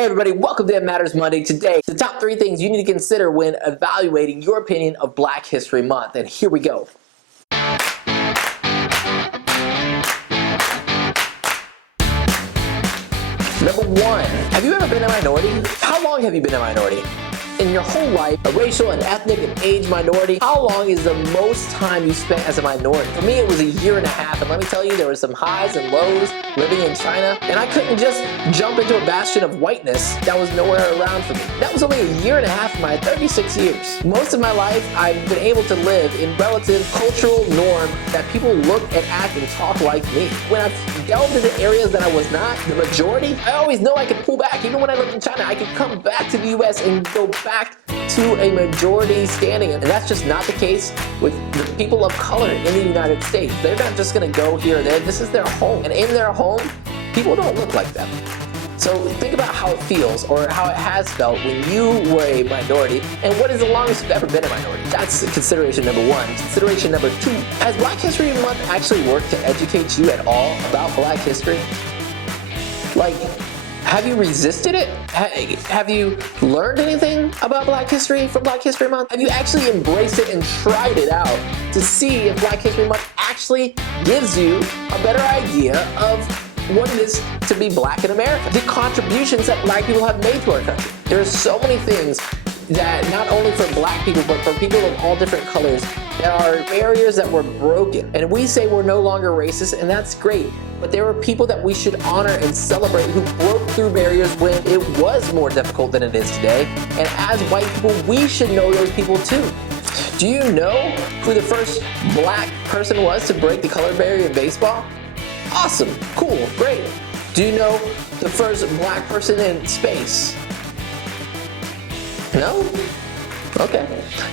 Hey everybody, welcome to It Matters Monday. Today, the top 3 things you need to consider when evaluating your opinion of Black History Month. And here we go. Number 1, have you ever been a minority? How long have you been a minority? In your whole life, a racial and ethnic and age minority, how long is the most time you spent as a minority? For me, it was a year and a half, and let me tell you, there were some highs and lows living in China, and I couldn't just jump into a bastion of whiteness that was nowhere around for me. That was only a year and a half of my 36 years. Most of my life, I've been able to live in relative cultural norm that people look and act and talk like me. When I've delved into areas that I was not the majority, I always know I could pull back. Even when I lived in China, I could come back to the US and go back to a majority standing, and that's just not the case with the people of color in the United States. They're not just gonna go here or there. This is their home, and in their home, people don't look like them. So think about how it feels or how it has felt when you were a minority, and what is the longest you've ever been a minority. That's consideration number 1. Consideration number 2, has Black History Month actually worked to educate you at all about Black history? Like, have you resisted it? Have you learned anything about Black history from Black History Month? Have you actually embraced it and tried it out to see if Black History Month actually gives you a better idea of what it is to be Black in America? The contributions that Black people have made to our country. There are so many things that not only for Black people, but for people of all different colors, there are barriers that were broken. And we say we're no longer racist, and that's great. But there are people that we should honor and celebrate who broke through barriers when it was more difficult than it is today. And as white people, we should know those people too. Do you know who the first Black person was to break the color barrier in baseball? Awesome, cool, great. Do you know the first Black person in space? No? Okay.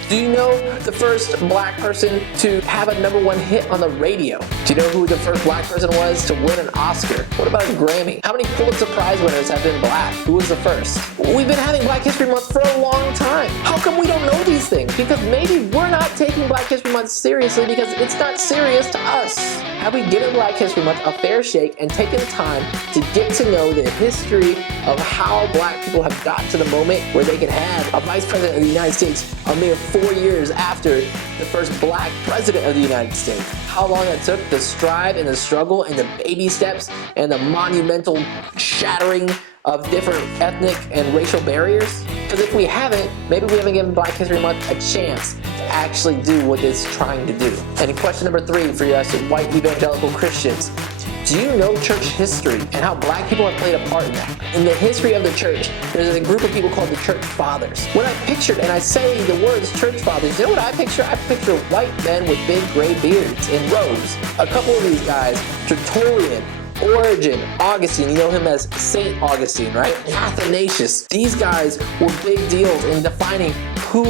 Do you know the first Black person to have a #1 hit on the radio? Do you know who the first Black person was to win an Oscar? What about a Grammy? How many Pulitzer Prize winners have been Black? Who was the first? We've been having Black History Month for a long time. How come we don't know these things? Because maybe we're not taking Black History Month seriously because it's not serious to us. Have we given Black History Month a fair shake and taken time to get to know the history of how Black people have gotten to the moment where they can have a Vice President of the United States a mere 4 years after the first Black President of the United States? How long it took, the strive and the struggle and the baby steps and the monumental shattering of different ethnic and racial barriers? Because if we haven't, maybe we haven't given Black History Month a chance to actually do what it's trying to do. And question number 3 for you as white evangelical Christians. Do you know church history and how Black people have played a part in that? In the history of the church, there's a group of people called the Church Fathers. When I pictured, and I say the words Church Fathers, you know what I picture? I picture white men with big gray beards in robes. A couple of these guys, Tertullian, Origen, Augustine, you know him as Saint Augustine, right? Athanasius. These guys were big deals in defining who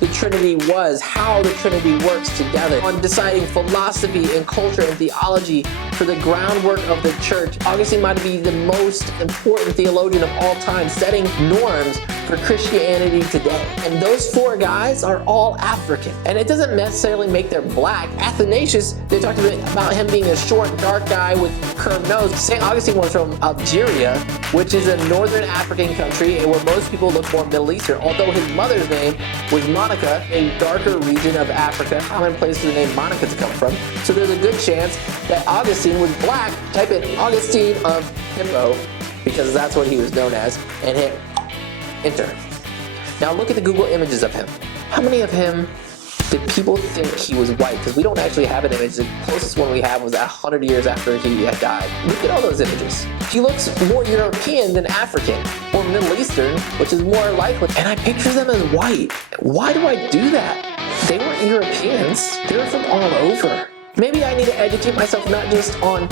the Trinity was, how the Trinity works together, on deciding philosophy and culture and theology for the groundwork of the church. Augustine might be the most important theologian of all time, setting norms for Christianity today. And those 4 guys are all African. And it doesn't necessarily make them Black. Athanasius, they talked about him being a short, dark guy with curved nose. St. Augustine was from Algeria, which is a northern African country where most people look more Middle Eastern, although his mother's name was Monica, a darker region of Africa, common place for the name Monica to come from. So there's a good chance that Augustine was Black. Type in Augustine of Hippo, because that's what he was known as, and hit enter. Now look at the Google images of him. How many of him did people think he was white? Because we don't actually have an image. The closest one we have was 100 years after he had died. Look at all those images. He looks more European than African, or Middle Eastern, which is more likely. And I picture them as white. Why do I do that? They weren't Europeans. They were from all over. Maybe I need to educate myself not just on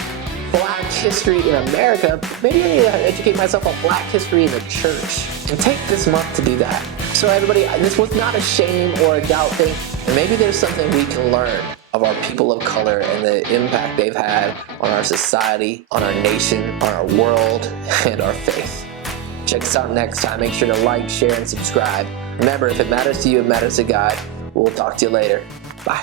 Black history in America, maybe I need to educate myself on Black history in the church, and take this month to do that. So everybody, this was not a shame or a doubt thing, and maybe there's something we can learn of our people of color and the impact they've had on our society, on our nation, on our world, and our faith. Check us out next time. Make sure to like, share, and subscribe. Remember, if it matters to you, it matters to God. We'll talk to you later. Bye.